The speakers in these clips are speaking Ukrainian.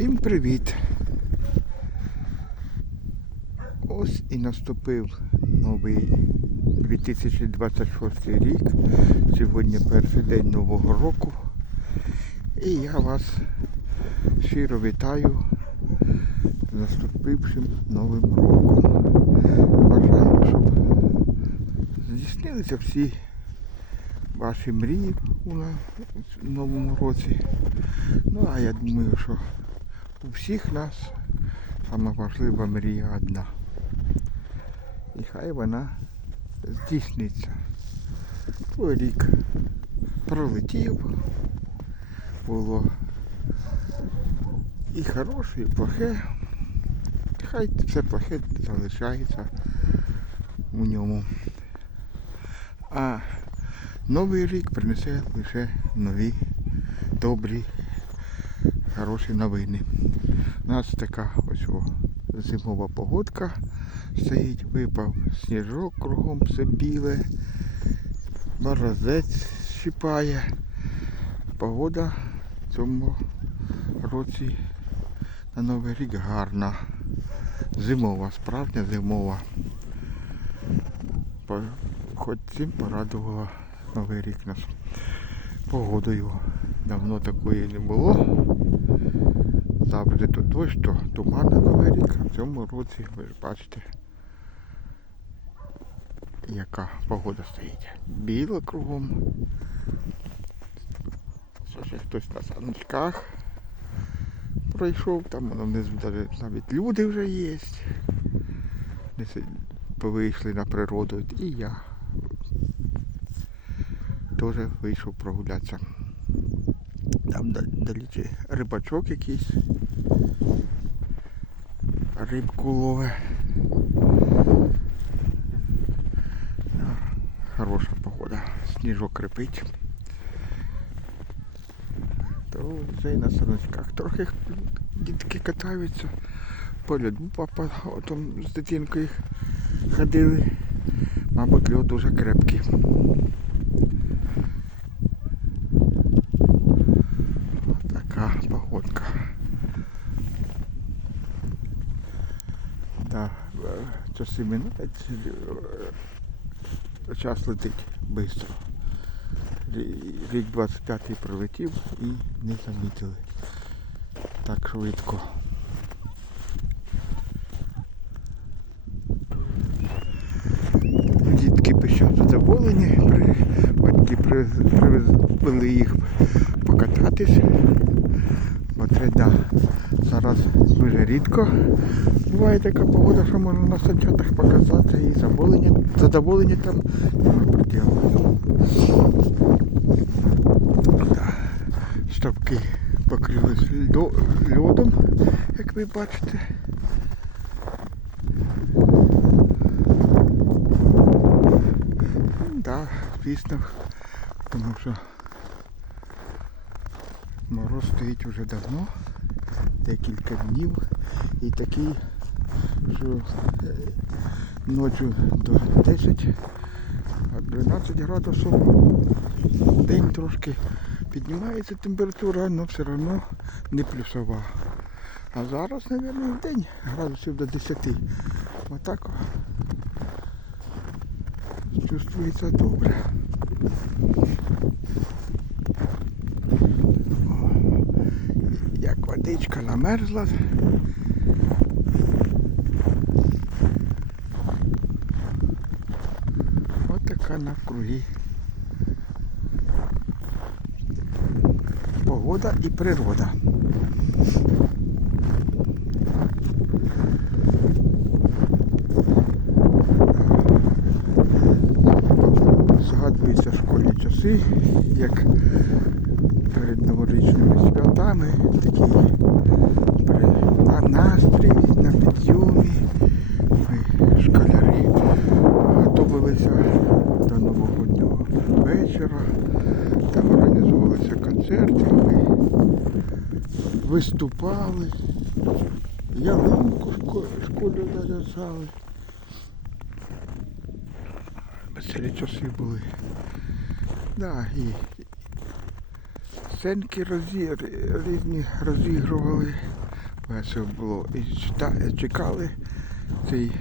Всім привіт! Ось і наступив новий 2026 рік. Сьогодні перший день Нового року. І я вас щиро вітаю з наступившим новим роком. Бажаю, щоб здійснилися всі ваші мрії у на- в новому році. Ну, а я думаю, що у всіх нас сама важлива мрія одна. І хай вона здійсниться. Той рік пролетів, було і хороше, і плохе. Хай все плохе залишається у ньому. А новий рік принесе лише нові добрі хороші новини. У нас така ось о, зимова погодка стоїть, випав сніжок кругом все біле, морозець щипає. Погода в цьому році на Новий рік гарна. Зимова, справжня зимова. Хоч цим порадувала Новий рік нас погодою. Давно такої не було. Завжди то дощ, то туман на Новий рік. А в цьому році, ви ж бачите, яка погода стоїть. Біло кругом. Що ще хтось на саночках пройшов, там воно внизу навіть, люди вже є. Повийшли на природу. І я теж вийшов прогулятися. Там да- далі рибачок якийсь. Рибку лове. Хороша погода. Сніжок крепить. То вже й на саночках. Трохи дітки катаються. По льоду папа отом з дитинкою ходили. Мабуть, льод дуже крепкий. Така погодка. Е, часи минають, час летить швидко. Рік 25-й пролетів і не замітили. Так швидко. Дітки пищать задоволені, батьки привезли їх покататись. Бо треба зараз дуже рідко буває така погода, що можна на санчатах показати і задоволення, задоволення там. Да. Стопки покрились льодом, як ви бачите. Так, звісно, тому що мороз стоїть вже давно, декілька днів і такий, що е, ночі до 10, а 12 градусів, день трошки піднімається температура, але все одно не плюсова. А зараз, мабуть, в день градусів до 10. Отак чувствується добре. О, Як водичка намерзла. Ось така навкруги. Погода і природа. Згадуються школьні часи, як перед новорічними святами такий при- на- настрій на підйомі. Ми школярі готувалися до нового дня вечора. Там організовувалися концерти, ми виступали, ялинку в шко- школі наряжали. Веселі часи були. Да, і сценки розі... різні розігрували. Весело було. І чекали цей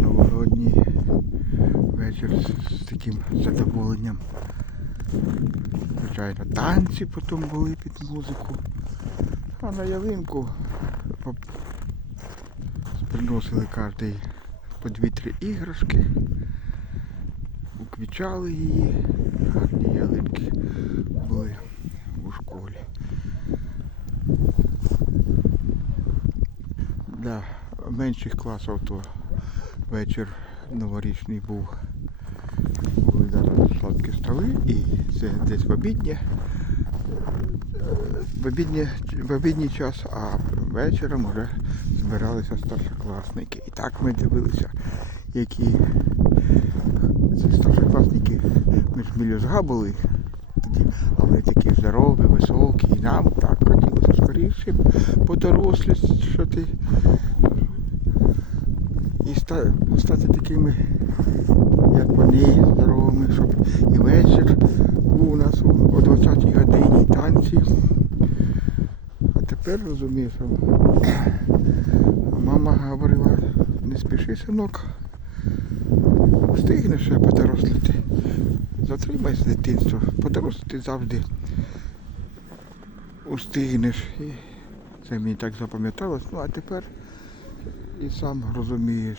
новогодній вечір з таким задоволенням. Звичайно, танці потім були під музику. А на ялинку приносили кожен по дві-три іграшки. Уквічали її. Гарні ялинки були у школі. Для менших класів то вечір новорічний був. Сладкі столи і це десь в обіднє. В обіднє, в обідній час, а вечором вже збиралися старшокласники. І так ми дивилися, які ці старшокласники, ми ж мілюзга були тоді, а вони такі здорові, високі, і нам так хотілося скоріше подорослішати і стати такими, як вони, здоровими, щоб і вечір був у нас о о 20-й годині, танці. А тепер розумієш, що мама говорила, не спіши, синок, встигнеш ще подорослити. Затримайся дитинство, подорослити завжди устигнеш. І це мені так запам'яталось. Ну а тепер і сам розумієш,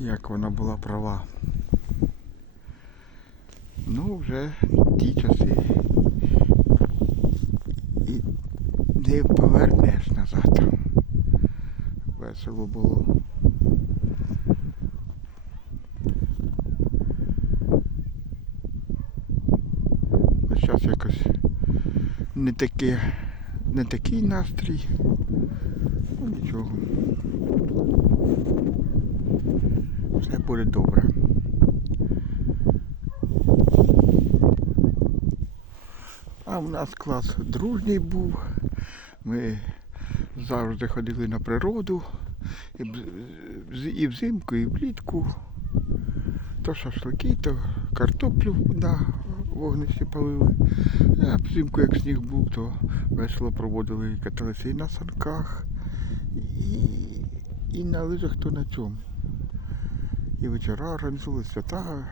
як вона була права. Ну, вже ті часи. І не повернеш назад. Весело було. А зараз якось не таке, не такий настрій. Ну нічого. Все буде добре. А в нас клас дружній був. Ми завжди ходили на природу. І, взимку, і влітку. То шашлики, то картоплю на вогнищі палили. А взимку, як сніг був, то весело проводили каталися і на санках, і, і на лижах, то на цьому. І вечора організували свята,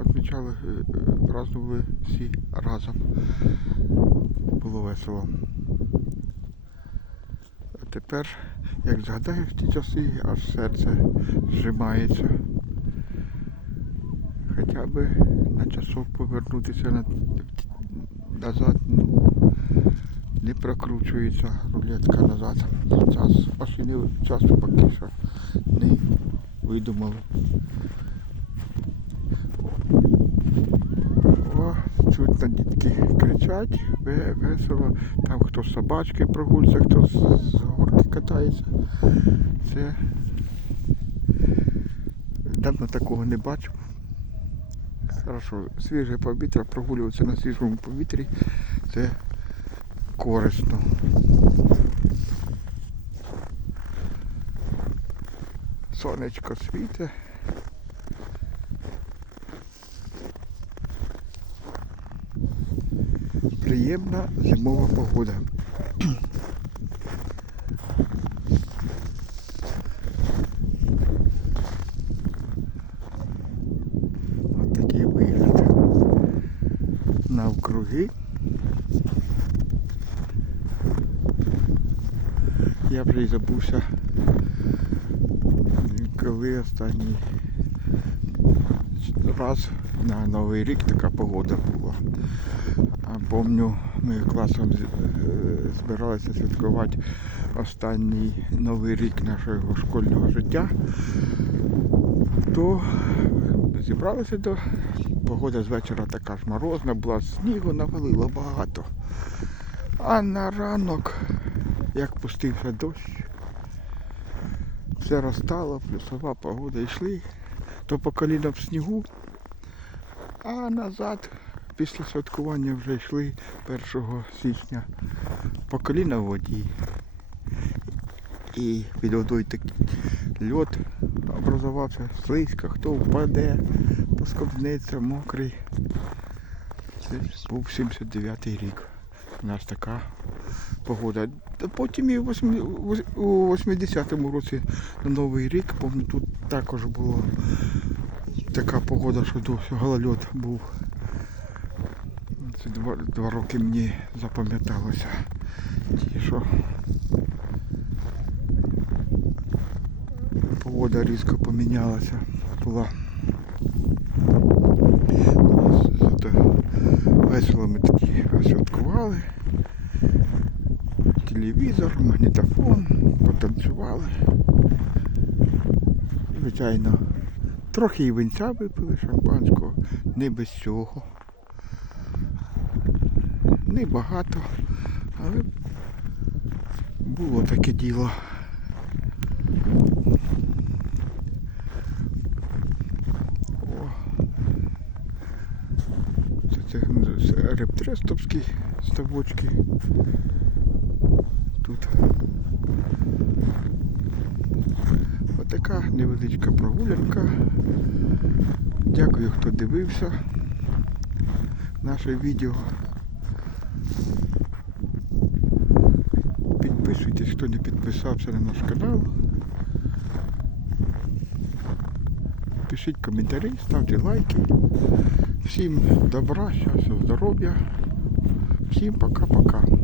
відмічали, е, е, празднували всі разом. Було весело. А тепер, як згадаєш ті часи, аж серце зжимається. Хоча б на часок повернутися на, назад, ну, не прокручується рулетка назад. Час машини часу поки що не видумали. Чутно дітки кричать, весело. Там хто собачки прогулюється, хто з горки катається. Це давно такого не бачив. Хорошо, свіже повітря, прогулюватися на свіжому повітрі це корисно. Сонечко світе. Приємна зимова погода. Ось вигляд. Навкруги. Я вже і забувся, коли останній раз на Новий рік така погода була. А помню, ми класом е, збиралися святкувати останній новий рік нашого школьного життя. То зібралися до погода з вечора така ж морозна була, снігу навалило багато. А на ранок, як пустився дощ, все розтало, плюсова погода йшли, то по коліна в снігу, а назад після святкування вже йшли 1 січня по коліна в воді. І під водою такий льот образувався, слизько, хто впаде, поскобнеться, мокрий. Це був 79-й рік. У нас така погода. Потім і у 80-му році на Новий рік, пам'ятаю, тут також було така погода, що досі голольот був. Це два, два роки мені запам'яталося. Ті, що погода різко помінялася. Була весело ми такі святкували. Телевізор, магнітофон, потанцювали. Звичайно, трохи і винця випили шампанського, не без цього. Не багато, але було таке діло. О. Це, рептрестовські ставочки. Тут отака невеличка прогулянка. Дякую, хто дивився наше відео. Підписуйтесь, хто не підписався на наш канал. Пишіть коментарі, ставте лайки. Всім добра, щастя, здоров'я. Всім пока-пока.